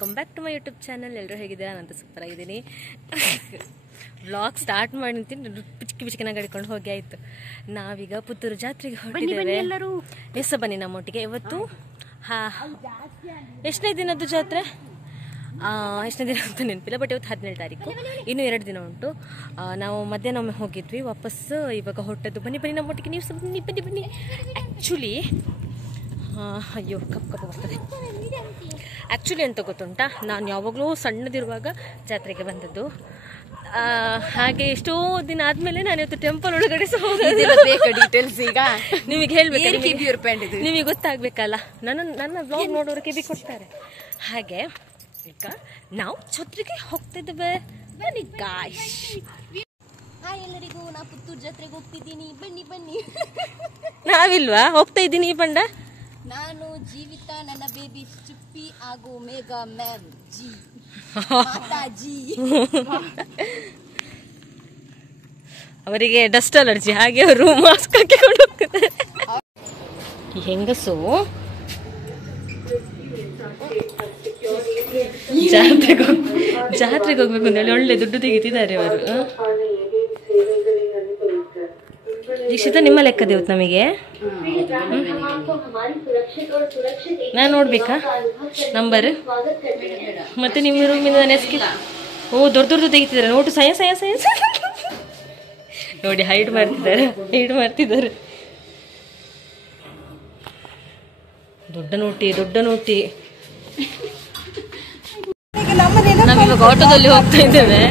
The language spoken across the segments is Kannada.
Welcome back to my YouTube channel. ಎಲ್ಲರೂ ಹೇಗಿದ್ದೀರಾ? ನಾನಂತೂ ಸೂಪರ್ ಆಗಿದ್ದೀನಿ. ವ್ಲಾಗ್ ಸ್ಟಾರ್ಟ್ ಮಾಡಿ ಪಿಚ್ಕಿ ಪಿಚ್ಕಿನ ಗಡಿಕೊಂಡು ಹೋಗಿ ಆಯಿತು. ನಾವೀಗ ಪುತ್ತೂರು ಜಾತ್ರೆಗೆ ಹೊರಟಿದ್ದೇವೆ. ಎಸ್ ಬನ್ನಿ ನಮ್ಮೊಟ್ಟಿಗೆ. ಇವತ್ತು ಎಷ್ಟನೇ ದಿನದ್ದು ಜಾತ್ರೆ? ಎಷ್ಟನೇ ದಿನ ಅಂತ ನೆನಪಿಲ್ಲ, ಬಟ್ ಇವತ್ತು 17 ತಾರೀಕು, ಇನ್ನೂ 2 ದಿನ ಉಂಟು. ನಾವು ಮಧ್ಯಾಹ್ನ ಒಮ್ಮೆ ಹೋಗಿದ್ವಿ, ವಾಪಸ್ ಇವಾಗ ಹೊಟ್ಟದ್ದು. ಬನ್ನಿ ಬನ್ನಿ ನಮ್ಮೊಟ್ಟಿಗೆ, ನೀವು ಸ್ವಲ್ಪ ಬನ್ನಿ ಬನ್ನಿ ಬನ್ನಿ. ಆ್ಯಕ್ಚುಲಿ ಅಯ್ಯೋ ಕಪ್ಪು ಬರ್ತದೆ. ಆ್ಯಕ್ಚುಲಿ ಅಂತ ಗೊತ್ತುಂಟಾ, ನಾನು ಯಾವಾಗಲೂ ಸಣ್ಣದಿರುವಾಗ ಜಾತ್ರೆಗೆ ಬಂದದ್ದು. ಹಾಗೆ ಎಷ್ಟೋ ದಿನ ಆದಮೇಲೆ ನಾನು ಇವತ್ತು ಟೆಂಪಲ್ ಒಳಗಡೆ ಡೀಟೇಲ್ಸ್ ಈಗ ನಿಮಗೆ ಹೇಳ್ಬೇಕು, ನಿಮಗೆ ಗೊತ್ತಾಗಬೇಕಲ್ಲ. ನನ್ನ ಬ್ಲಾಗ್ ನೋಡೋರು ಕಿವಿ ಕೊಡ್ತಾರೆ. ಹಾಗೆ ಈಗ ನಾವು ಛತ್ರಿಗೆ ಹೋಗ್ತಿದ್ದೇವೆ. ಬನ್ನಿ ಗಾಯ್ಸ್. ಎಲ್ಲರಿಗೂ ನಾ ಪುತ್ತೂರು ಜಾತ್ರೆಗೆ ಹೋಗ್ತಿದ್ದೀನಿ, ಬನ್ನಿ ಬನ್ನಿ. ನಾವಿಲ್ವಾ ಹೋಗ್ತಾ ಇದ್ದೀನಿ ಪಂಡ? ನಾನು ಜೀವಿತ, ನನ್ನ ಬೇಬಿ ಚುಪ್ಪಿ ಹಾಗೂ ಮೇಘಾ ಮ್ಯಾಮ್ ಜಿ ಮಾತಾಜಿ. ಅವರಿಗೆ ಡಸ್ಟ್ ಅಲರ್ಜಿ, ಹಾಗೆ ಅವರು ಮಾಸ್ಕ್ ಹಾಕಿಕೊಂಡು ಹೋಗ್ತಾರೆ. ಈ ಹೆಂಗಸು ಜಾತ್ರೆಗೆ ಹೋಗ್ಬೇಕು ಅಂತ ಹೇಳಿ ಒಳ್ಳೆ ದುಡ್ಡು ತೆಗಿತಿದ್ದಾರೆ ಅವರು. ದೀಕ್ಷಿತ, ನಿಮ್ಮ ಲೆಕ್ಕ ದೇವತ್ ನಮಗೆ ನಾನು ನೋಡ್ಬೇಕಾ ನಂಬರ್? ಮತ್ತೆ ನಿಮ್ಮ ರೂಮಿಂದ ನೆಸ್ಕಿ. ಓ ದೊಡ್ಡ ತೆಗಿತಿದ್ದಾರೆ ನೋಟು. ಸೈನ್ಸ್ ನೋಡಿ, ಹೈಡ್ ಮಾಡ್ತಿದ್ದಾರೆ. ದೊಡ್ಡ ನೋಟಿ. ನಾವಿವಾಗ ಆಟೋದಲ್ಲಿ ಹೋಗ್ತಾ ಇದ್ದೇವೆ.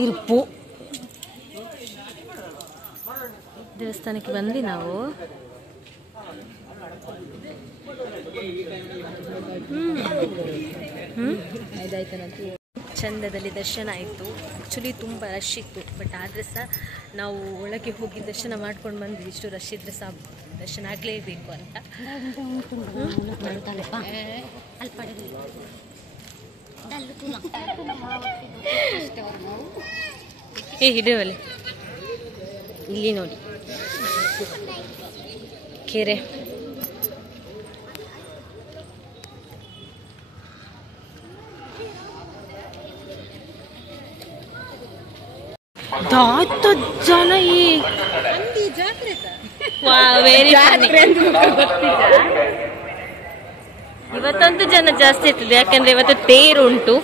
ಉರುಪು ದೇವಸ್ಥಾನಕ್ಕೆ ಬಂದ್ವಿ ನಾವು. ಚಂದದಲ್ಲಿ ದರ್ಶನ ಆಯಿತು. ಆ್ಯಕ್ಚುಲಿ ತುಂಬ ರಶ್ ಇತ್ತು, ಬಟ್ ಆದರೆ ಸಹ ನಾವು ಒಳಗೆ ಹೋಗಿ ದರ್ಶನ ಮಾಡ್ಕೊಂಡು ಬಂದ್ವಿ. ಇಷ್ಟು ರಶ್ ಇದ್ರೆ ಸಹ ದರ್ಶನ ಆಗಲೇಬೇಕು ಅಂತ. ಹಿಡಿಯವಲ್ಲಿ ಇಲ್ಲಿ ನೋಡಿ ಕೆರೆ. ಜನ ಇವತ್ತಂತೂ ಜನ ಜಾಸ್ತಿ ಇರ್ತದೆ, ಯಾಕಂದ್ರೆ ಇವತ್ತು ತೇರು ಉಂಟು.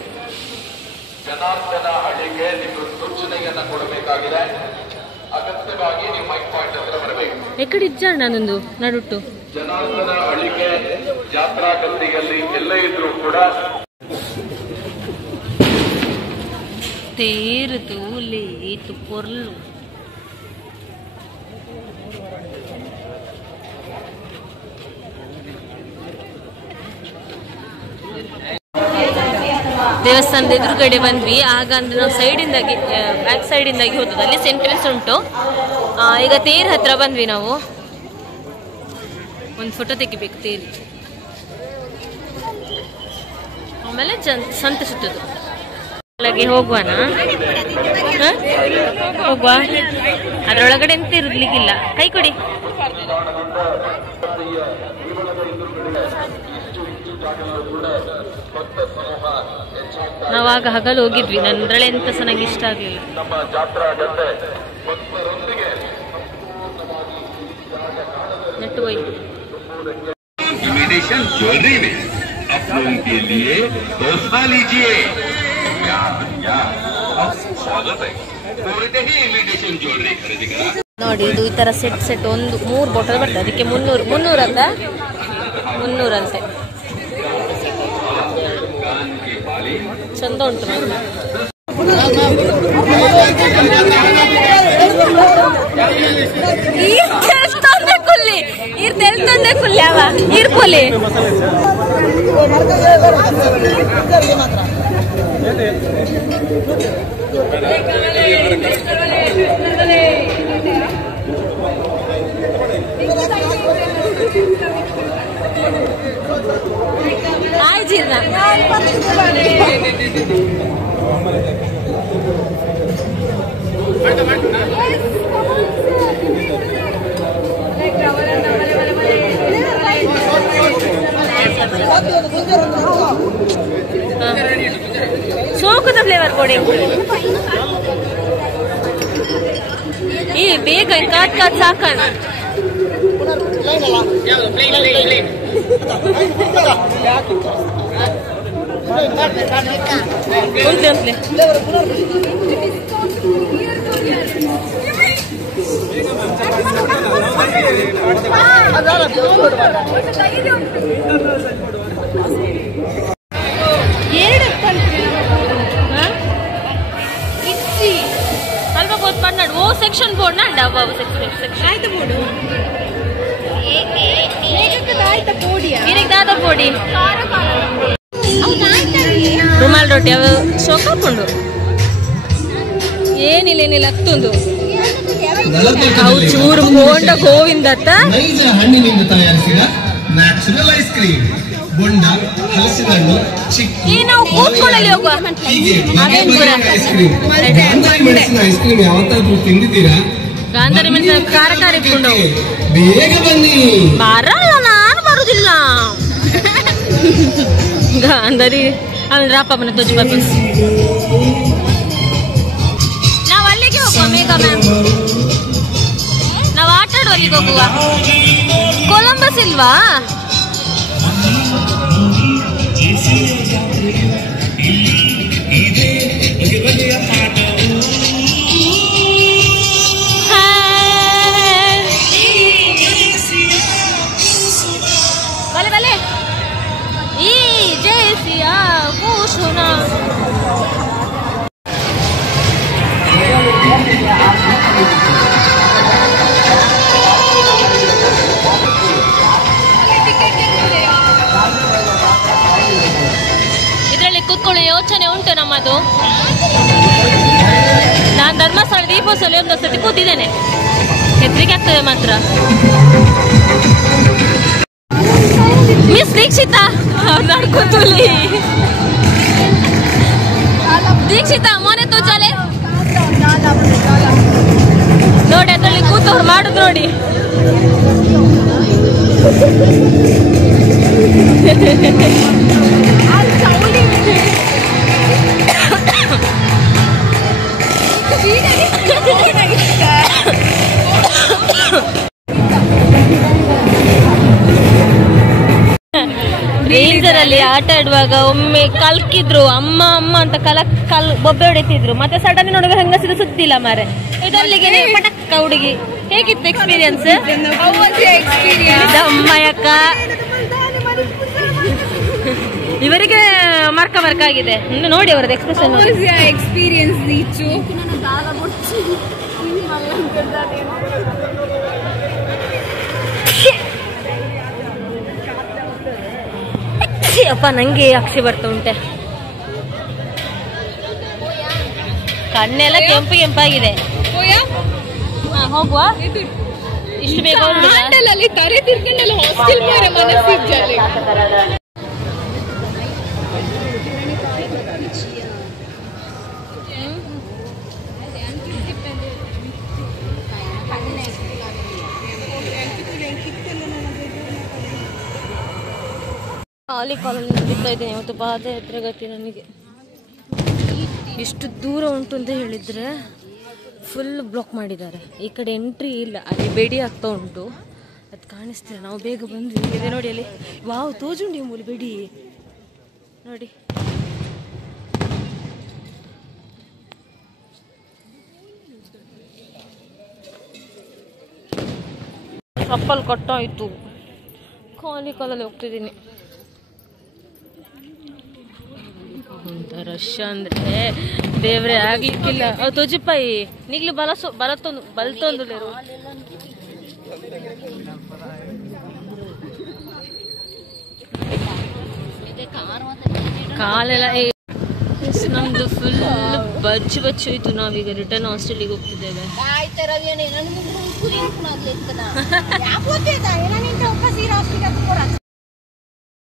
ಎಕಡೆ ಇಜ್ಜ ನಾನೊಂದು ನಡುಟ್ಟು ತೇರುದು ಲೇತು ಪೊರ್ಲು. ದೇವಸ್ಥಾನದ ಎದುರುಗಡೆ ಬಂದ್ವಿ. ಆಗ ಅಂದ್ರೆ ನಾವು ಸೈಡಿಂದಾಗಿ, ಬ್ಯಾಕ್ ಸೈಡಿಂದಾಗಿ ಹೋದದ್ದು. ಅಲ್ಲಿ ಸೆಂಟ್ರೆನ್ಸ್ ಉಂಟು. ಈಗ ತೇರ್ ಹತ್ರ ಬಂದ್ವಿ ನಾವು. ಒಂದು ಫೋಟೋ ತೆಗಿಬೇಕು ತೇರಿ, ಆಮೇಲೆ ಸಂತೆ ಸುತ್ತದು. ಒಳಗೆ ಹೋಗುವನ? ಹೋಗುವ. ಅದರೊಳಗಡೆ ಎಂತ ಇರ್ಲಿಕ್ಕಿಲ್ಲ. ಕೈ ಕೊಡಿ. ನಾವಾಗ ಹಗಲು ಹೋಗಿದ್ವಿ, ನಂದ್ರಳೆ ಎಂತ ಸಹ ನಂಗೆ ಇಷ್ಟ ಆಗ್ಲಿಲ್ಲ. ನೆಟ್ಟು ಹೋಯ್ತು. इमिटेशन ज्वेलरी में आप लोगों के लिए तोहफा लीजिए. स्वागत है. इमिटेशन ज्वेलरी खरीदी करा. ನೋಡಿ, ಇದು ಈ ತರ ಸೆಟ್ ಒಂದು 3 ಬಾಟಲ್ ಬರ್ತದೆ. ಅದಕ್ಕೆ 300 ಅಂತ 300 ಅಂತೆ. ಚಂದ ಉಂಟು. ಈ తెలుతుందే కుల్లావా ఇర్పోలే హాయ్ జీర్ణ ಸೋಕುದ ಫ್ಲೇವರ್ ಕೊಡಿ ಈ ಬೇಗ ಕಾಟ್ ಕಾಟ್ ಸಾಕಣ ಉಂಟೆ అల్వా పోతు పడినాడు ఓ సెక్షన్ బోర్డు నా అండి అవ్వ సెక్షన్ అయితే బోర్డు దాదా పొడి ರುಮಾಲ್ ರೊಟ್ಟಿ ಅವು ಸೋಕಾಪುಂಡು ಏನಿಲ್ಲ ಹತ್ತೊಂದು ಅವು ಚೂರು ಬೋಂಡ ಗೋವಿಂದತ್ತ ನೈಜ ಹಣ್ಣಿನಿಂದ ತಯಾರಿಸಿದ ನ್ಯಾಚುರಲ್ ಐಸ್ ಕ್ರೀಮ್ ಬೊಂಡ ಹಲಸಿನ ಹಣ್ಣು ಚಿಕ್ಕಿ ನಾವು ಕೂತ್ಕೊಳ್ಳಲಿ ಹೋಗುವ ಐಸ್ ಕ್ರೀಮ್ ಗಾಂಧಾರಿ ಮೆಣಸಿನ ಐಸ್ ಕ್ರೀಮ್ ಯಾವತ್ತಾದ್ರೂ ತಿಂದಿದ್ದೀರಾ ಗಾಂಧಾರಿ ಮೆಣಸಿನ ಖಾರ ಇಟ್ಕೊಂಡು ಬೇಗ ಬನ್ನಿ ಬರಲ್ಲ ನಾನು ಬರುದಿಲ್ಲ ಗಾಂಧಾರಿ ಅಲ್ಲಿ ರಾಪಮ್ಮನ ತೊಜ್ಜಿ ಬರ್ಬೇಕು ನಾವು ಅಲ್ಲಿಗೆ ಹೋಗುವ ಮೇಘ ಮ್ಯಾಮ್ ನಾವು ಆಟ ಆಡುವ ಅಲ್ಲಿಗೆ ಹೋಗುವ ಕೊಲಂಬಸ್ ಇಲ್ವಾ ಇದರಲ್ಲಿ ಕೂತ್ಕೊಳ್ಳೋ ಯೋಚನೆ ಉಂಟು ನಮ್ಮದು. ನಾನು ಧರ್ಮಸ್ಥಳ ದೀಪೋತ್ಸವ ಒಂದು ಸತಿ ಕೂತಿದ್ದೇನೆ, ಹೆದರಿಕೆ ಆಗ್ತದೆ ಮಾತ್ರ. ಮಿಸ್ ದೀಕ್ಷಿತಾ ನಡ್ಕೊತುಲಿ ದೀಕ್ಷಿತಾ ಮೊನೆ ತೋಚಾಲೆ ನೋಡಿ, ಅದರಲ್ಲಿ ಕೂತವ್ರು ಮಾಡುದು ನೋಡಿ. ರೇಂಜರಲ್ಲಿ ಆಟ ಆಡುವಾಗ ಒಮ್ಮೆ ಕಲ್ಕಿದ್ರು, ಅಮ್ಮ ಅಮ್ಮ ಅಂತ ಬೊಬ್ಬೆ ಹೊಡಿತಿದ್ರು. ಮತ್ತೆ ಸಡನ್ ನೋಡುವಾಗ ಹೆಂಗಸಿರು ಸುದ್ದಿಲ್ಲ ಮಾರೆ. ಇದಲ್ಲಿಗೆ ಪಟಕ್ಕ ಹುಡುಗಿ. ಹೇಗಿತ್ತು ಎಕ್ಸ್ಪೀರಿಯನ್ಸ್? ಅಮ್ಮಯ್ಯಕ್ಕ ಇವರಿಗೆ ಮರ್ಕ ಆಗಿದೆ ನೋಡಿ ಅವರದ್ದು ಎಕ್ಸ್ಪ್ರೆಷನ್. ಎಕ್ಸ್ಪೀರಿಯನ್ಸ್ ಅಪ್ಪ ನಂಗೆ ಅಕ್ಷಿ ಬರ್ತಾ ಉಂಟೆ, ಕಣ್ಣೆಲ್ಲ ಕೆಂಪು ಕೆಂಪಾಗಿದೆ. ಹೋಗುವ ಇಷ್ಟು ಬೇಗ ತರೆ ತಿರ್ಕೊಂಡೆಲ್ಲ ಹಾಸ್ಟೆಲ್ ಮಾರ ಮನಸ್ಸಿಜ್ಜಲ್ಲಿ. ಖಾಲಿ ಕಾಲಲ್ಲಿ ಬಿಡ್ತಾ ಇದ್ದೀನಿ ಇವತ್ತು. ಪಾದಯಾತ್ರೆ ಗತಿ ನನಗೆ ಇಷ್ಟು ದೂರ ಉಂಟು ಅಂತ ಹೇಳಿದ್ರೆ ಫುಲ್ ಬ್ಲಾಕ್ ಮಾಡಿದ್ದಾರೆ. ಈ ಕಡೆ ಎಂಟ್ರಿ ಇಲ್ಲ, ಅಲ್ಲಿ ಬೇಡಿ ಆಗ್ತಾ ಉಂಟು, ಅದು ಕಾಣಿಸ್ತೀರ. ನಾವು ಬೇಗ ಬಂದ್ವಿ. ಇದೆ ನೋಡಿ ಅಲ್ಲಿ, ವಾವ್ ತೋಜುಂಡಿ ಮೂಲಿ ಬೇಡಿ ನೋಡಿ. ಚಪ್ಪಲ್ ಕಟ್ಟಾಯಿತು, ಖಾಲಿ ಕಾಲಲ್ಲಿ ಹೋಗ್ತಿದ್ದೀನಿ. ಅಂತ ರಶ್ ಅಂದ್ರೆ ದೇವ್ರೆ ಆಗ್ಲಿಕ್ಕಿಲ್ಲ. ಅವು ತೋಜಿಪ್ಪಾಯಿ ನಿಗ್ಲು ಬಲತೊಂದು ಲೇರು ಕಾಲೆಲ್ಲ ನಮ್ದು ಫುಲ್ ಬಚ್ಚಿ ಹೋಯ್ತು. ನಾವೀಗ ರಿಟರ್ನ್ ಹಾಸ್ಟೆಲಿಗೆ ಹೋಗ್ತಿದ್ದೇವೆ. ಆಯ್ತು ರವಿ, ನನಗೆ